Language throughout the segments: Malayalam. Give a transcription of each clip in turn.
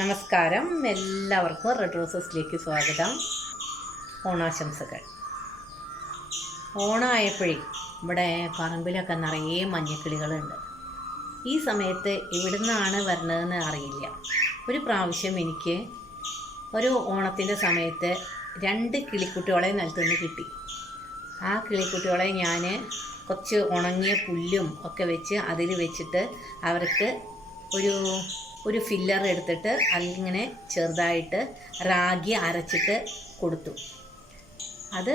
നമസ്കാരം, എല്ലാവർക്കും റെഡ് റോസസിലേക്ക് സ്വാഗതം. ഓണാശംസകൾ. ഓണമായപ്പോഴേ ഇവിടെ പറമ്പിലൊക്കെ നിറയെ മഞ്ഞക്കിളികളുണ്ട്. ഈ സമയത്ത് എവിടുന്നാണ് വരണതെന്ന് അറിയില്ല. ഒരു പ്രാവശ്യം എനിക്ക് ഒരു ഓണത്തിൻ്റെ സമയത്ത് 2 കിളിക്കുട്ടികളെ നിലത്തുനിന്ന് കിട്ടി. ആ കിളിക്കുട്ടികളെ ഞാൻ കുറച്ച് ഉണങ്ങിയ പുല്ലും ഒക്കെ വെച്ച് അതിൽ വെച്ചിട്ട് അവർക്ക് ഒരു ഫില്ലർ എടുത്തിട്ട് അതിങ്ങനെ ചെറുതായിട്ട് റാഗി അരച്ചിട്ട് കൊടുത്തു. അത്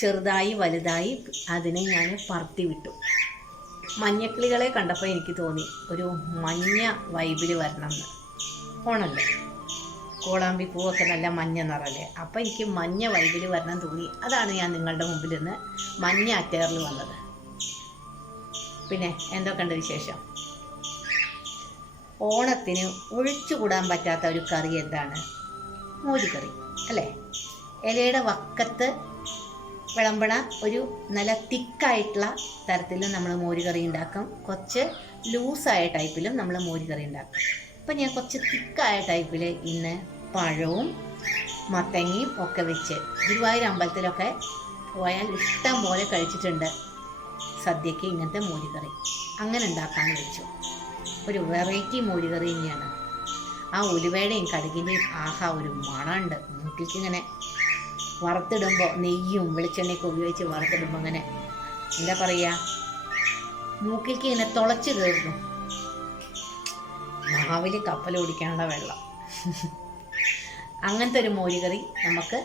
ചെറുതായി വലുതായി അതിനെ ഞാൻ പറത്തി വിട്ടു. മഞ്ഞക്കിളികളെ കണ്ടപ്പോൾ എനിക്ക് തോന്നി ഒരു മഞ്ഞ വൈബിൽ വരണം എന്ന്. ഓണല്ലേ, കോളാമ്പി പൂവൊക്കെ നല്ല മഞ്ഞ നിറല്ലേ, അപ്പോൾ എനിക്ക് മഞ്ഞ വൈബിൽ വരണം തോന്നി. അതാണ് ഞാൻ നിങ്ങളുടെ മുമ്പിൽ നിന്ന് മഞ്ഞ അറ്റയറിൽ വന്നത്. പിന്നെ എന്തൊക്കെയുണ്ട് വിശേഷം? ഓണത്തിന് ഒഴിച്ചുകൂടാൻ പറ്റാത്ത ഒരു കറി എന്താണ്? മോരുകറി അല്ലേ? ഇലയുടെ വക്കത്ത് വിളമ്പണ ഒരു നല്ല തിക്കായിട്ടുള്ള തരത്തിലും നമ്മൾ മോരുകറി ഉണ്ടാക്കും. കുറച്ച് ലൂസായ ടൈപ്പിലും നമ്മൾ മോരുകറി ഉണ്ടാക്കും. അപ്പം ഞാൻ കുറച്ച് തിക്കായ ടൈപ്പിൽ ഇന്ന് പഴവും മത്തങ്ങയും ഒക്കെ വെച്ച് ഗുരുവായൂർ അമ്പലത്തിലൊക്കെ പോയാൽ ഇഷ്ടം പോലെ കഴിച്ചിട്ടുണ്ട് സദ്യക്ക് ഇങ്ങനത്തെ മോരുകറി. അങ്ങനെ ഉണ്ടാക്കാമെന്ന് വെച്ചു. ഒരു വെറൈറ്റി മോരുകറി തന്നെയാണ്. ആ ഉലുവയുടെയും കടുകിൻ്റെയും ഒരു മണമുണ്ട്. മൂക്കിലേക്ക് ഇങ്ങനെ വറുത്തിടുമ്പോൾ നെയ്യും വെളിച്ചെണ്ണയൊക്കെ ഉപയോഗിച്ച് വറുത്തിടുമ്പോൾ അങ്ങനെ എന്താ പറയുക, മൂക്കിലേക്ക് ഇങ്ങനെ തുളച്ച് കയറുന്നു. നാവിൽ കപ്പലോടിക്കാനുള്ള വെള്ളം. അങ്ങനത്തെ ഒരു മോരുകറി നമുക്ക്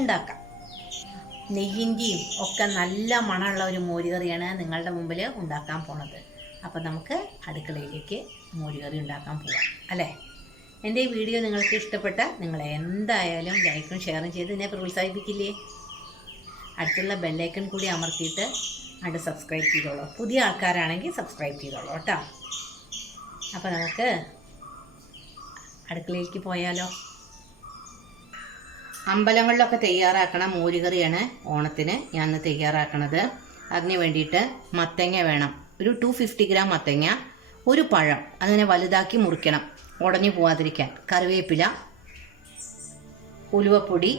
ഉണ്ടാക്കാം. നെയ്യിൻ്റെയും ഒക്കെ നല്ല മണമുള്ള ഒരു മോരുകറിയാണ് നിങ്ങളുടെ മുമ്പിൽ ഉണ്ടാക്കാൻ പോണത്. അപ്പം നമുക്ക് അടുക്കളയിലേക്ക് മോരുകറി ഉണ്ടാക്കാൻ പോവാം അല്ലേ? എൻ്റെ ഈ വീഡിയോ നിങ്ങൾക്ക് ഇഷ്ടപ്പെട്ട നിങ്ങൾ എന്തായാലും ലൈക്കും ഷെയറും ചെയ്ത് എന്നെ പ്രോത്സാഹിപ്പിക്കില്ലേ? അടുത്തുള്ള ബെല്ലൈക്കൺ കൂടി അമർത്തിയിട്ട് അത് സബ്സ്ക്രൈബ് ചെയ്തോളൂ. പുതിയ ആൾക്കാരാണെങ്കിൽ സബ്സ്ക്രൈബ് ചെയ്തോളൂ കേട്ടോ. അപ്പോൾ നമുക്ക് അടുക്കളയിലേക്ക് പോയാലോ? അമ്പലങ്ങളിലൊക്കെ തയ്യാറാക്കണ മോരുകറിയാണ് ഓണത്തിന് ഞാൻ തയ്യാറാക്കണത്. അതിന് വേണ്ടിയിട്ട് മത്തങ്ങ വേണം. ഒരു 250 ഗ്രാം മത്തങ്ങ, ഒരു പഴം അങ്ങനെ വലുതാക്കി മുറിക്കണം ഉടഞ്ഞു പോവാതിരിക്കാൻ, കറിവേപ്പില, ഉലുവപ്പൊടി,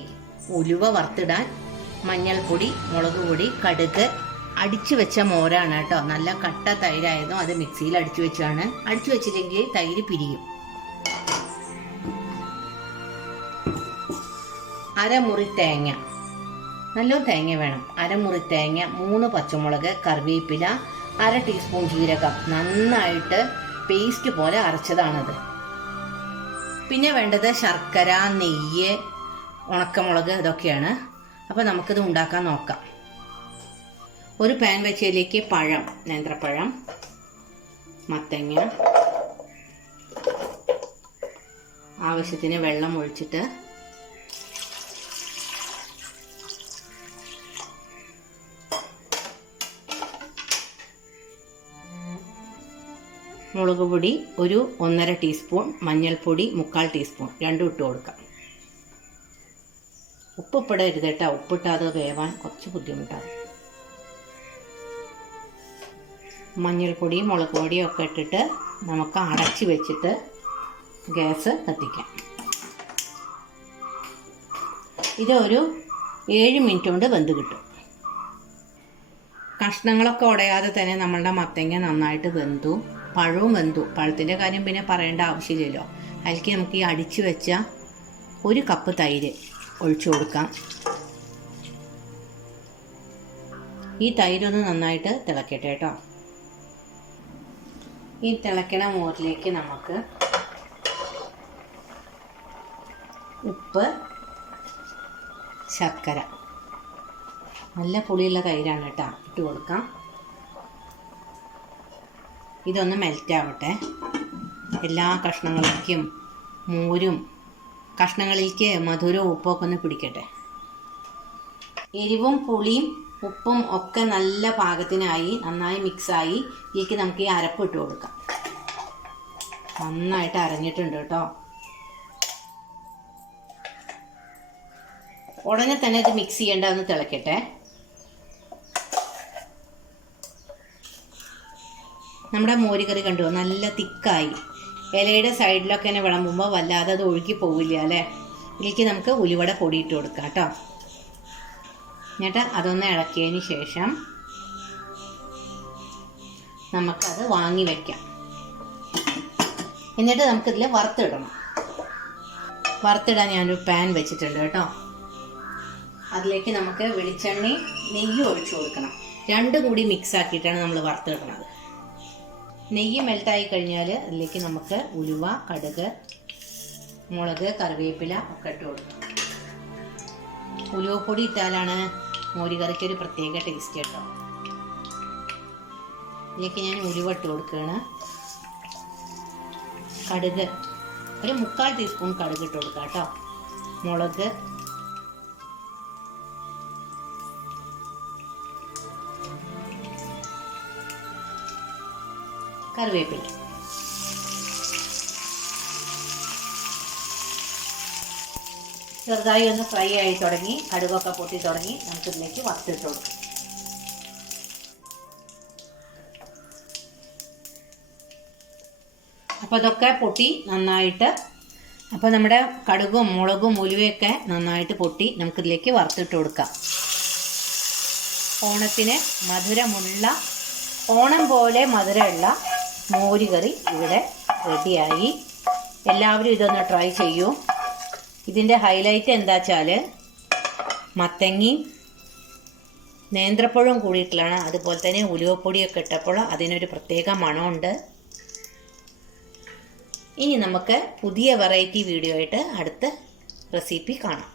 ഉലുവ വറുത്തിടാൻ, മഞ്ഞൾപ്പൊടി, മുളക് പൊടി, കടുക്, അടിച്ചു വെച്ച മോരാണ് കേട്ടോ. നല്ല കട്ട തൈരായിരുന്നു, അത് മിക്സിയിൽ അടിച്ചു വെച്ചാണ്. അടിച്ചു വെച്ചില്ലെങ്കിൽ തൈര് പിരിയും. അരമുറി തേങ്ങ, നല്ലോണം തേങ്ങ വേണം. അരമുറി തേങ്ങ, 3 പച്ചമുളക്, കറിവേപ്പില, 1/2 ടീസ്പൂൺ ജീരകം, നന്നായിട്ട് പേസ്റ്റ് പോലെ അരച്ചതാണത്. പിന്നെ വേണ്ടത് ശർക്കര, നെയ്യ്, ഉണക്കമുളക്, ഇതൊക്കെയാണ്. അപ്പോൾ നമുക്കിത് ഉണ്ടാക്കാൻ നോക്കാം. ഒരു പാൻ വെച്ചതിലേക്ക് പഴം, നേന്ത്രപ്പഴം, മത്തങ്ങ, ആവശ്യത്തിന് വെള്ളം ഒഴിച്ചിട്ട് മുളക് പൊടി ഒരു 1/2 ടീസ്പൂൺ, മഞ്ഞൾപ്പൊടി 1/4 ടീസ്പൂൺ, രണ്ടും ഇട്ട് കൊടുക്കാം. ഉപ്പിടരുത് കേട്ടോ, ഉപ്പിട്ടാതെ വേവാൻ കുറച്ച് ബുദ്ധിമുട്ടാണ്. മഞ്ഞൾപ്പൊടിയും മുളക് പൊടിയും ഒക്കെ ഇട്ടിട്ട് നമുക്ക് അടച്ച് വെച്ചിട്ട് ഗ്യാസ് കത്തിക്കാം. ഇതൊരു 7 മിനിറ്റ് കൊണ്ട് വെന്ത് കിട്ടും. കഷ്ണങ്ങളൊക്കെ ഉടയാതെ തന്നെ നമ്മളുടെ മത്തങ്ങ നന്നായിട്ട് വെന്തു. പഴവും വെന്തു. പഴത്തിൻ്റെ കാര്യം പിന്നെ പറയേണ്ട ആവശ്യമില്ലല്ലോ. അതിലേക്ക് നമുക്ക് ഈ അടിച്ചു വെച്ച 1 കപ്പ് തൈര് ഒഴിച്ചു കൊടുക്കാം. ഈ തൈരൊന്ന് നന്നായിട്ട് തിളക്കട്ടെ കേട്ടോ. ഈ തിളക്കണ മോരിലേക്ക് നമുക്ക് ഉപ്പ്, ശർക്കര, നല്ല പുളിയുള്ള തൈരാണ് കേട്ടോ, ഇട്ട് കൊടുക്കാം. ഇതൊന്ന് മെൽറ്റ് ആവട്ടെ. എല്ലാ കഷ്ണങ്ങളിലേക്കും മോരും കഷ്ണങ്ങളിലേക്ക് മധുരവും ഉപ്പൊക്കെ ഒന്ന് പിടിക്കട്ടെ. എരിവും പുളിയും ഉപ്പും ഒക്കെ നല്ല പാകത്തിനായി നന്നായി മിക്സായി. ഇതിലേക്ക് നമുക്ക് ഈ അരപ്പ് ഇട്ട് കൊടുക്കാം. നന്നായിട്ട് അരഞ്ഞിട്ടുണ്ട് കേട്ടോ. ഉടനെ തന്നെ ഇത് മിക്സ് ചെയ്യേണ്ട, ഒന്ന് തിളക്കട്ടെ. നമ്മുടെ മോരുകറി കണ്ടു നല്ല തിക്കായി. ഇലയുടെ സൈഡിലൊക്കെ തന്നെ വിളമ്പുമ്പോൾ വല്ലാതെ അത് ഒഴുകി പോവില്ല അല്ലേ. ഇതിലേക്ക് നമുക്ക് ഉലുവയുടെ പൊടി ഇട്ട് കൊടുക്കാം കേട്ടോ. എന്നിട്ട് അതൊന്ന് ഇളക്കിയതിന് ശേഷം നമുക്കത് വാങ്ങി വയ്ക്കാം. എന്നിട്ട് നമുക്കിതിൽ വറുത്തിടണം. വറുത്തിടാൻ ഞാനൊരു പാൻ വെച്ചിട്ടുണ്ട് കേട്ടോ. അതിലേക്ക് നമുക്ക് വെളിച്ചെണ്ണയും നെയ്യും ഒഴിച്ചു കൊടുക്കണം. രണ്ടും കൂടി മിക്സ് ആക്കിയിട്ടാണ് നമ്മൾ വറുത്തിടുന്നത്. നെയ്യ് മെൽട്ടായി കഴിഞ്ഞാൽ അതിലേക്ക് നമുക്ക് ഉലുവ, കടുക്, മുളക്, കറിവേപ്പില ഒക്കെ ഇട്ട് കൊടുക്കണം. ഉലുവപ്പൊടി ഇട്ടാലാണ് മോരുകറിക്ക് ഒരു പ്രത്യേക ടേസ്റ്റ് കേട്ടോ. ഇതിലേക്ക് ഞാൻ ഉലുവ ഇട്ട് കൊടുക്കുകയാണ്. കടുക് ഒരു 3/4 ടീസ്പൂൺ കടുക് ഇട്ട് കൊടുക്കാം കേട്ടോ. മുളക്, കറിവേപ്പില. ചെറുതായി ഒന്ന് ഫ്രൈ ആയി തുടങ്ങി, കടുകൊക്കെ പൊട്ടി തുടങ്ങി. നമുക്കിതിലേക്ക് വറുത്തിട്ട് കൊടുക്കാം. അപ്പോൾ ഇതൊക്കെ പൊട്ടി നന്നായിട്ട്, അപ്പോൾ നമ്മുടെ കടുകും മുളകും ഉലുവയൊക്കെ നന്നായിട്ട് പൊട്ടി നമുക്കിതിലേക്ക് വറുത്തിട്ട് കൊടുക്കാം. ഓണത്തിന് മധുരമുള്ള, ഓണം പോലെ മധുരമുള്ള മോരുകറി ഇവിടെ റെഡിയായി. എല്ലാവരും ഇതൊന്ന് ട്രൈ ചെയ്യൂ. ഇതിൻ്റെ ഹൈലൈറ്റ് എന്താ വെച്ചാൽ മത്തങ്ങയും നേന്ത്രപ്പഴവും കൂടിയിട്ടുള്ളതാണ്. അതുപോലെ തന്നെ ഉലുവപ്പൊടിയൊക്കെ ഇട്ടപ്പോൾ അതിനൊരു പ്രത്യേക മണമുണ്ട്. ഇനി നമുക്ക് പുതിയ വെറൈറ്റി വീഡിയോ ആയിട്ട് അടുത്ത റെസിപ്പി കാണാം.